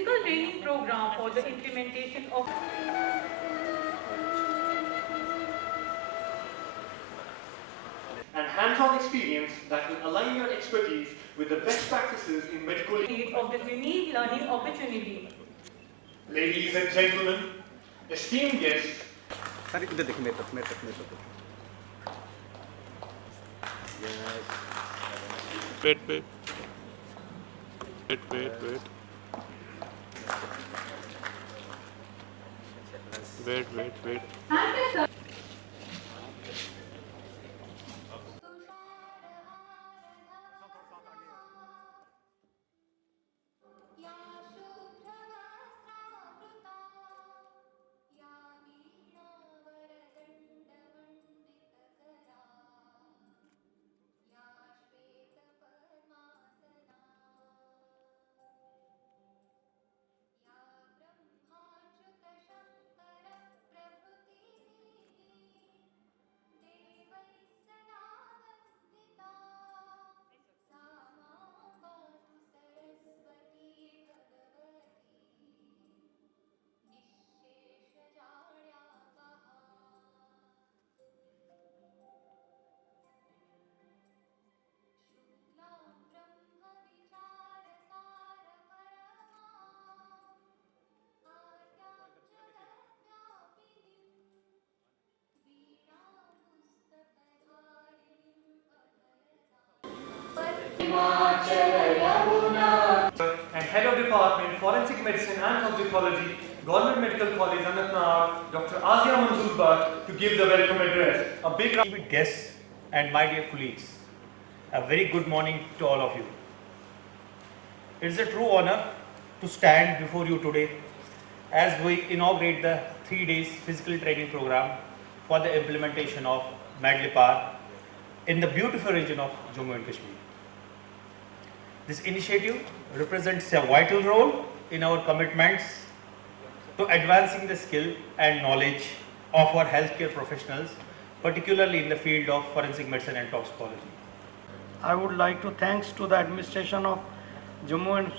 physical training program for the implementation of and hands-on experience that will align your expertise with the best practices in medical need of this unique learning opportunity. Ladies and gentlemen, esteemed guests, sir इधर देखिए मेरे तक Wait. and Head of Department Forensic Medicine and Toxicology, Government Medical College, Anantnag, Dr. Azia Manzoor Bhatt, to give the welcome address. A big round Esteemed guests and my dear colleagues, a very good morning to all of you. It is a true honor to stand before you today as we inaugurate the 3 days physical training program for the implementation of Madlipar in the beautiful region of Jammu and Kashmir. This initiative represents a vital role in our commitments to advancing the skill and knowledge of our healthcare professionals, particularly in the field of forensic medicine and toxicology. I would like to thanks to the administration of Jammu and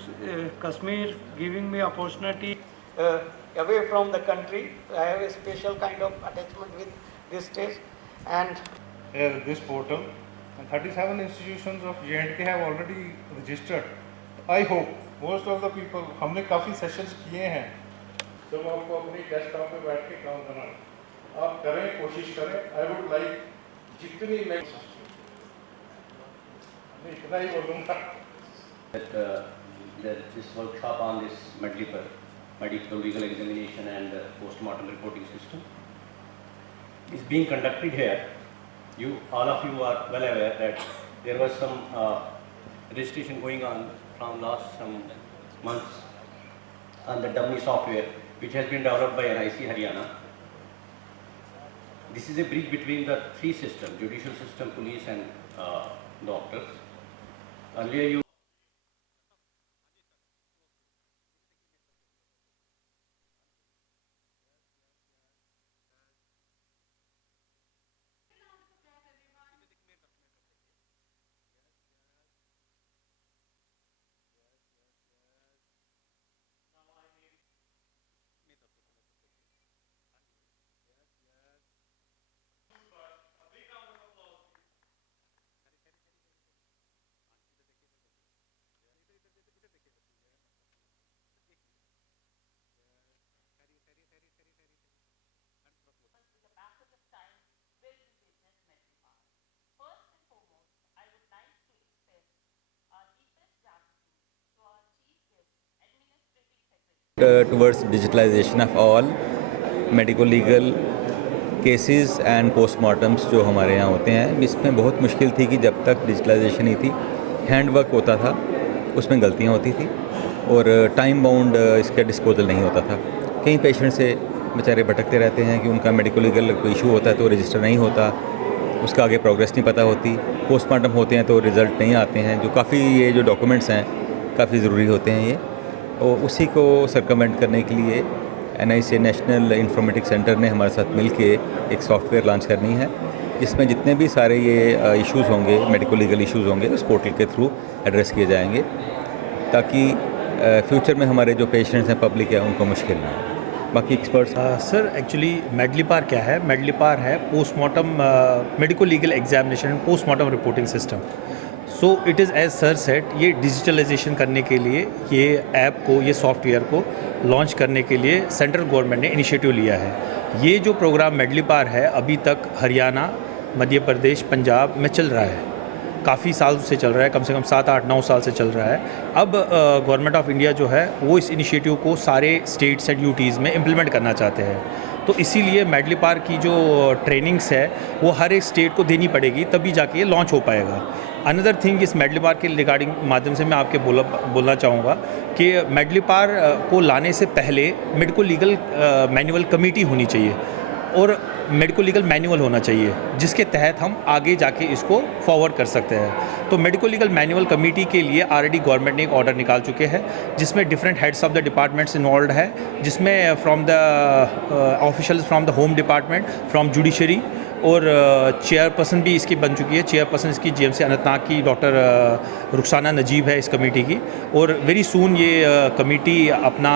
Kashmir giving me opportunity away from the country. I have a special kind of attachment with this state and this portal, and 37 institutions of J&K have already registered. I hope most of the people, हमने काफ़ी सेशंस किए हैं, जब आपको अपनी डेस्कटॉप पे बैठ के काम करना है, आप करें, कोशिश करें. I would like जितनी मैं इतना ही बोलूँगा. That this workshop on this Madlipar, medical legal examination and post-mortem reporting system is being conducted here. All of you are well aware that there was some registration going on from last some months on the dummy software which has been developed by NIC Haryana. This is a bridge between the three systems, judicial system, police and doctors. Earlier you towards digitalization of all medical legal cases and postmortems जो हमारे यहाँ होते हैं. इसमें बहुत मुश्किल थी कि जब तक डिजिटलाइजेशन नहीं थी, हैंड वर्क होता था, उसमें गलतियाँ होती थी और टाइम बाउंड इसका डिस्पोजल नहीं होता था. कई पेशेंट से बेचारे भटकते रहते हैं कि उनका मेडिकल लीगल कोई इशू होता है तो रजिस्टर नहीं होता, उसका आगे प्रोग्रेस नहीं पता होती. पोस्टमार्टम होते हैं तो रिज़ल्ट नहीं आते हैं, जो काफ़ी ये जो डॉक्यूमेंट्स हैं काफ़ी ज़रूरी होते हैं ये. और उसी को सर्कमेंट करने के लिए NIC नेशनल इंफॉर्मेटिक्स सेंटर ने हमारे साथ मिलके एक सॉफ्टवेयर लॉन्च करनी है जिसमें जितने भी सारे ये इश्यूज़ होंगे, मेडिकल लीगल इश्यूज़ होंगे, उस पोर्टल के थ्रू एड्रेस किए जाएंगे ताकि फ्यूचर में हमारे जो पेशेंट्स हैं, पब्लिक है, उनको मुश्किल ना हो। बाकी एक्सपर्ट्स सर एक्चुअली मेडलीपार क्या है? मेडलीपार है postmortem medico legal examination postmortem reporting system. So it is as sir said, ये डिजिटलाइजेशन करने के लिए ये ऐप को, ये सॉफ्टवेयर को लॉन्च करने के लिए सेंट्रल गवर्नमेंट ने इनिशिएटिव लिया है। ये जो प्रोग्राम मेडलीपार है अभी तक हरियाणा, मध्य प्रदेश, पंजाब में चल रहा है, काफ़ी साल से चल रहा है, कम से कम 7, 8, 9 साल से चल रहा है। अब गवर्नमेंट ऑफ इंडिया जो है वो इस इनिशिएटिव को सारे स्टेट्स एंड यूटीज़ में इम्प्लीमेंट करना चाहते हैं। तो इसीलिए मेडलीपार की जो ट्रेनिंग्स है वो हर एक स्टेट को देनी पड़ेगी, तभी जाके ये लॉन्च हो पाएगा। अनदर थिंग इस मेडलीपार के रिगार्डिंग माध्यम से मैं आपके बोलना चाहूँगा कि मेडलीपार को लाने से पहले मेडिको लीगल मैनुअल कमेटी होनी चाहिए और मेडिको लीगल मैनुअल होना चाहिए, जिसके तहत हम आगे जाके इसको फॉरवर्ड कर सकते हैं। तो मेडिको लीगल मैनुअल कमेटी के लिए ऑलरेडी गवर्नमेंट ने एक ऑर्डर निकाल चुके हैं, जिसमें different heads of the departments involve है, जिसमें from the officials from the home department, from judiciary, और चेयरपर्सन भी इसकी बन चुकी है। चेयरपर्सन इसकी जीएमसी अनंतनाग की डॉक्टर रुखसाना नजीब है इस कमेटी की, और वेरी सून ये कमेटी अपना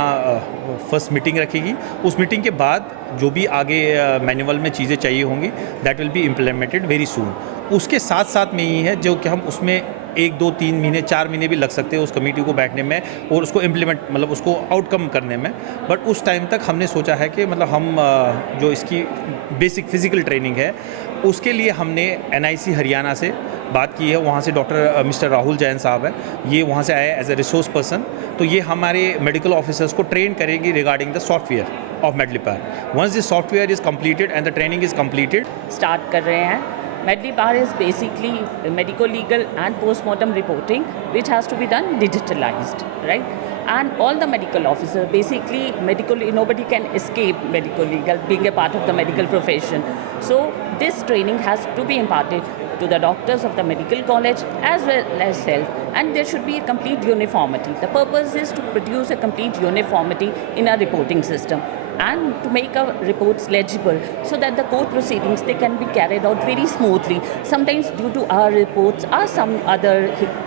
फर्स्ट मीटिंग रखेगी। उस मीटिंग के बाद जो भी आगे मैनुअल में चीज़ें चाहिए होंगी that will be implemented very soon. उसके साथ साथ में ही है जो कि हम उसमें 1, 2, 3 महीने, 4 महीने भी लग सकते हैं उस कमेटी को बैठने में और उसको इम्प्लीमेंट, मतलब उसको आउटकम करने में। बट उस टाइम तक हमने सोचा है कि मतलब हम जो इसकी बेसिक फिज़िकल ट्रेनिंग है उसके लिए हमने NIC हरियाणा से बात की है। वहाँ से डॉक्टर मिस्टर राहुल जैन साहब है, ये वहाँ से आए एज ए रिसोर्स पर्सन। तो ये हमारे मेडिकल ऑफिसर्स को ट्रेन करेंगी regarding the software of MedLEaPR. Once this software is completed and the training is completed, start कर रहे हैं। Medlipar is basically medico-legal and post-mortem reporting, which has to be done digitalized, right? And all the medical officers, basically nobody can escape medico-legal, being a part of the medical profession. So this training has to be imparted to the doctors of the medical college as well as health, and there should be a complete uniformity. The purpose is to produce a complete uniformity in our reporting system, and to make our reports legible so that the court proceedings, they can be carried out very smoothly. Sometimes due to our reports or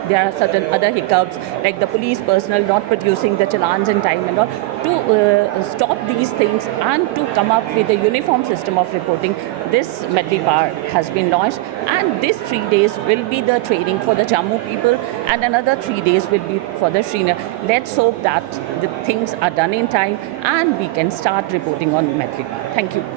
there are certain other hiccups, like the police personnel not producing the challans in time and all. To stop these things and to come up with a uniform system of reporting, this Medlipar has been launched, and this 3 days will be the training for the Jammu people, and another 3 days will be for the Srinagar. Let's hope that the things are done in time and we can start reporting on Medlipar. Thank you.